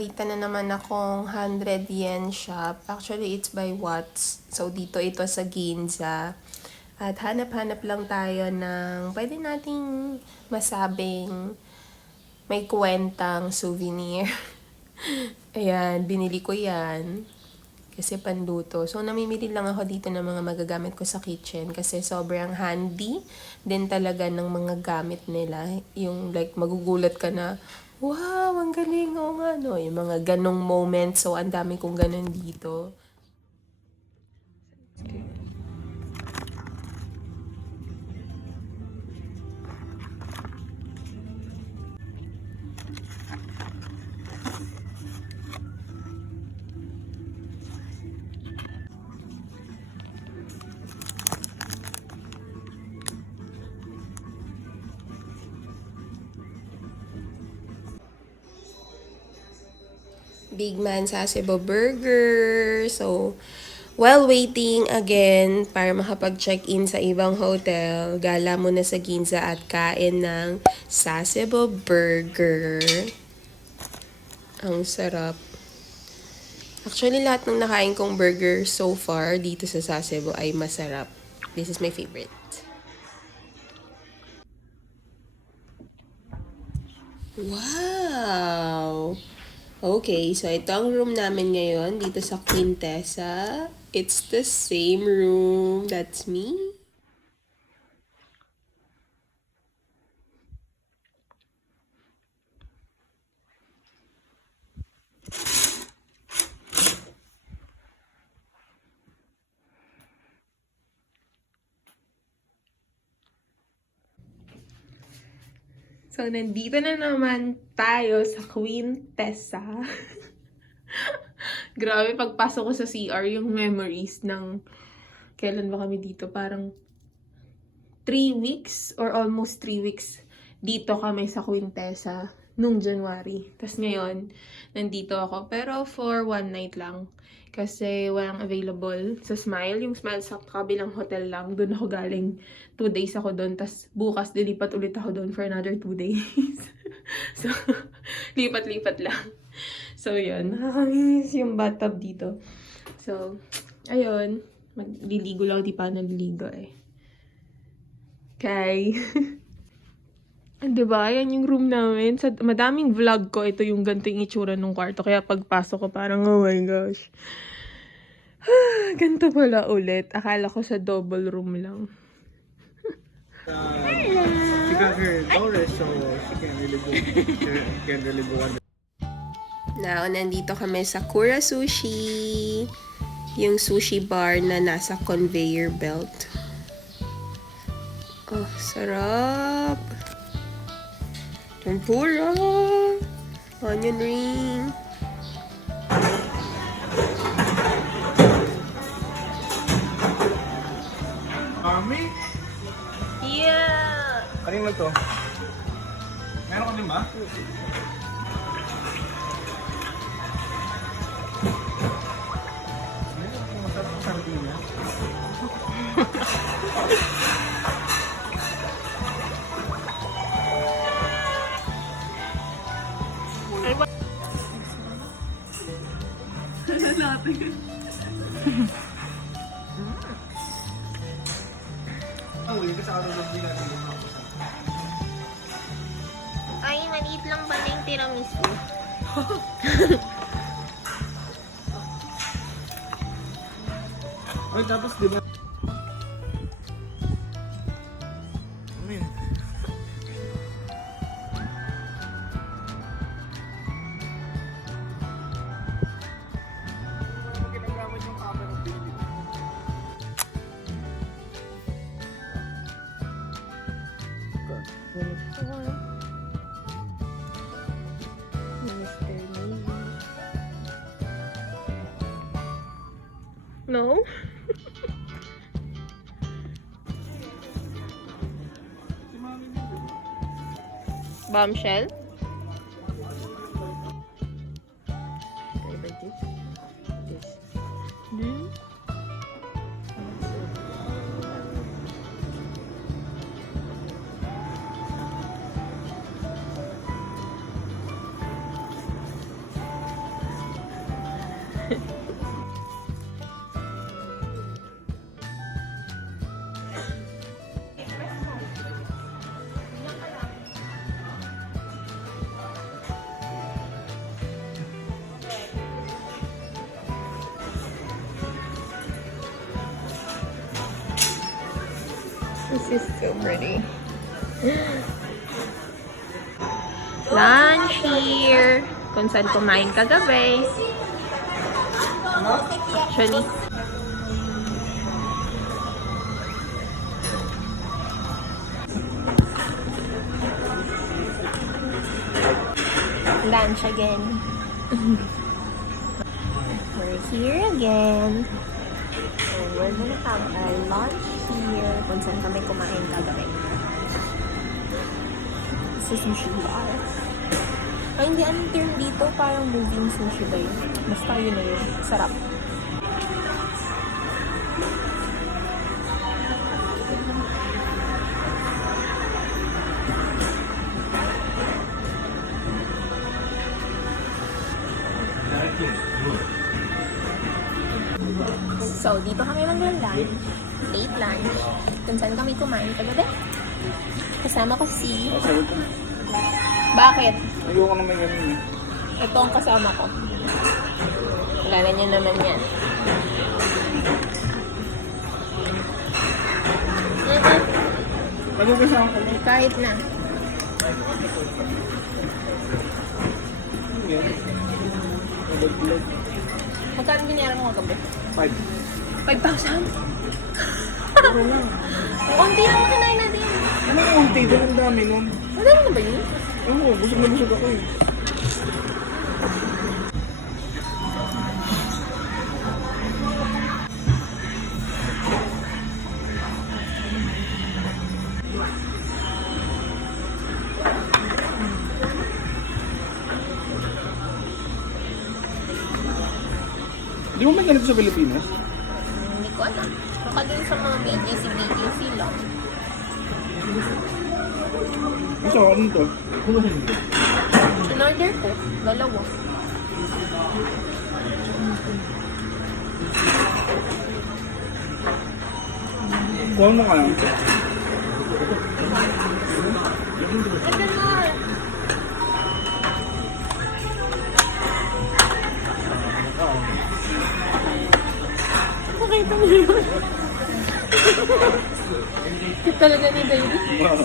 nakita na naman akong 100 yen shop. Actually, it's by Watts. So, dito ito sa Ginza. At hanap-hanap lang tayo ng pwede nating masabing may kwentang souvenir. Ayan, binili ko yan. Kasi panluto. So, namimili lang ako dito ng mga magagamit ko sa kitchen. Kasi sobrang handy din talaga ng mga gamit nila. Yung like, magugulat ka na, wow, ang galing, o nga, no? Yung mga ganong moments. So, ang dami kong ganon dito. Big Man Sasebo Burger. So, while waiting again para makapag-check-in sa ibang hotel, gala muna sa Ginza at kain ng Sasebo Burger. Ang sarap. Actually, lahat ng nakain kong burger so far dito sa Sasebo ay masarap. This is my favorite. Wow! Okay, so ito ang room namin ngayon dito sa Quintessa. It's the same room. That's me. So, nandito na naman tayo sa Quintessa. Grabe, pagpasok ko sa CR, yung memories ng kailan ba kami dito? Parang 3 weeks or almost 3 weeks dito kami sa Quintessa nung January. Tapos ngayon, nandito ako. Pero for 1 night lang. Kasi walang available sa Smile. Yung Smile sa kabilang hotel lang. Doon ako galing. 2 days ako doon. Tapos bukas, dilipat ulit ako doon for another 2 days. So, lipat-lipat lang. So, yun. Nakakamiss yung bathtub dito. So, ayun. Magliligo lang. Di pa naliligo eh. Okay. Diba? Yan yung room namin. Sa madaming vlog ko, ito yung ganting itsura ng kwarto. Kaya pagpasok ko parang, oh my gosh. Ganito pala ulit. Akala ko sa double room lang. She got her daughter, so she can't really go on. Now, nandito kami sa Kura Sushi. Yung sushi bar na nasa conveyor belt. Oh, sarap. Tempura. Onion ring. Mami? Yeah! Kanino to? Meron ka din ba? Masarap ang sardina. Ang kasi araw-araw din natin yung mga Ay, maliit lang pala yung tiramisu. Ay, tapos di ba? Ano yun? Ginagamit yung camera ng baby. No? Bombshell? This is so pretty. Lunch here. Kung saan kumain kagabi. Actually, lunch again. We're here again. And we're gonna have our lunch here. Kung saan kami kumain kagabi. This is sushi bar. Ay, hindi anong term dito. Parang moving sushi ba yun? Basta yun na yun. Sarap. So, dito kami mag-lunch. Late lunch. Kung saan kami kumain kagabi. Kasama ko si... Sabi ko, Bakit? ayoko naman ganun. Ito ang kasama ko. Kilala niyo naman yan. Ano kasama ko? Kahit na. Magkano binayaran mo kagabi? 5. 5,000? Puro lang. Konti lang kinain na din. Ano yung ulti? Doon ang dami nun. Wala na ba yun? Ano, busog na busog ako eh. Di mo ba ganito sa Pilipinas? Hindi ko alam. Baka dun sa mga BGC lang. Gusto ko ano to? In-order ko. Dalawa. Kuha mo ka lang. Nakita mo yun? Cute talaga ni Daily. Wow.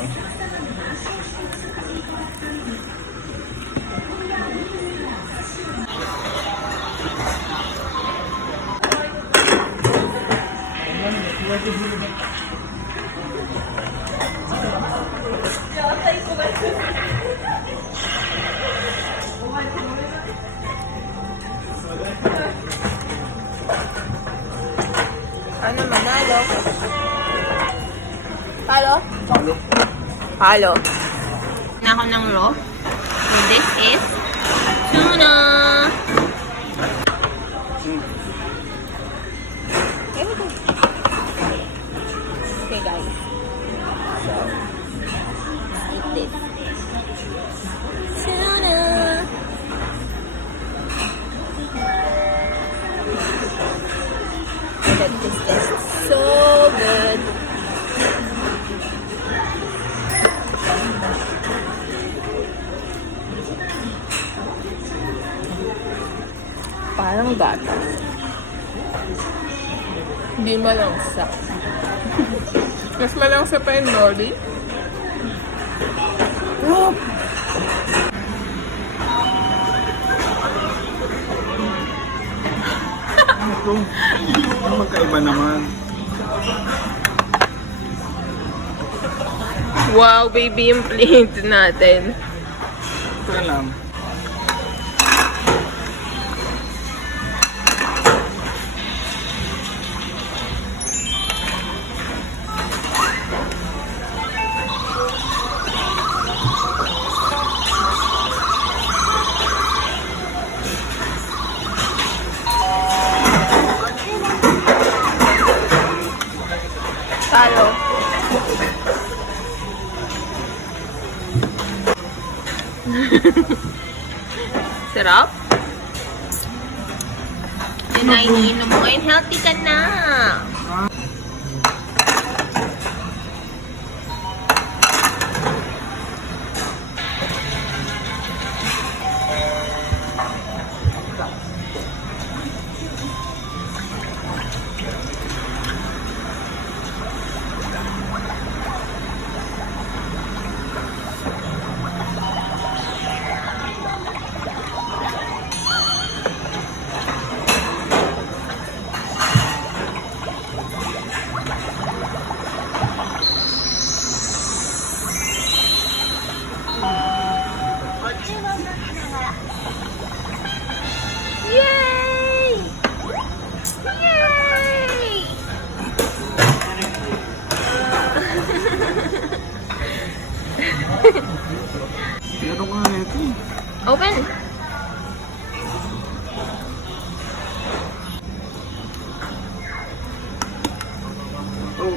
Ano manalo? Halo? Palo. Halo. Na ako ng raw. So this is tuna. Okay guys. So, eat this. Tuna. That this is so good. Parang bata. Hindi malangsa. Mas malangsa pa yung Loli. Ito. Ano magkaiba naman? Wow, baby, yung plate natin. Ito na lang. Talo. Sarap. Yan na iniinom mo ngayon. Healthy ka na.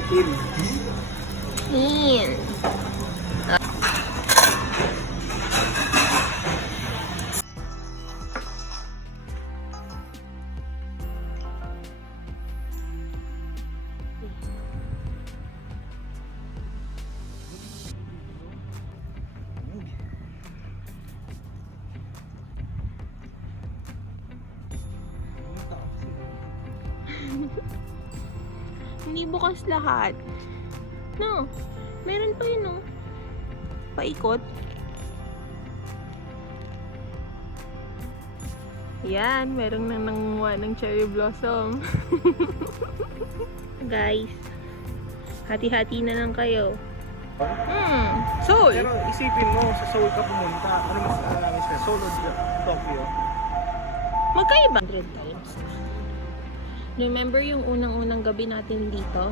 In. In. Hindi bukas lahat. No. Meron pa yun, no? Paikot. Yan, meron nang nangunguha ng cherry blossom. Guys, hati-hati na lang kayo. Seoul! Pero isipin mo, sa Seoul ka pumunta. Ano mas namin sa Seoul o Tokyo? Magkaiba. 100 times. Remember yung unang-unang gabi natin dito?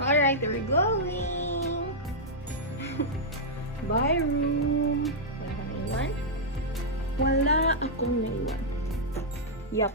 Alright, we're going! Bye, room! Wala kang iwan? Wala akong naiwan. Yup.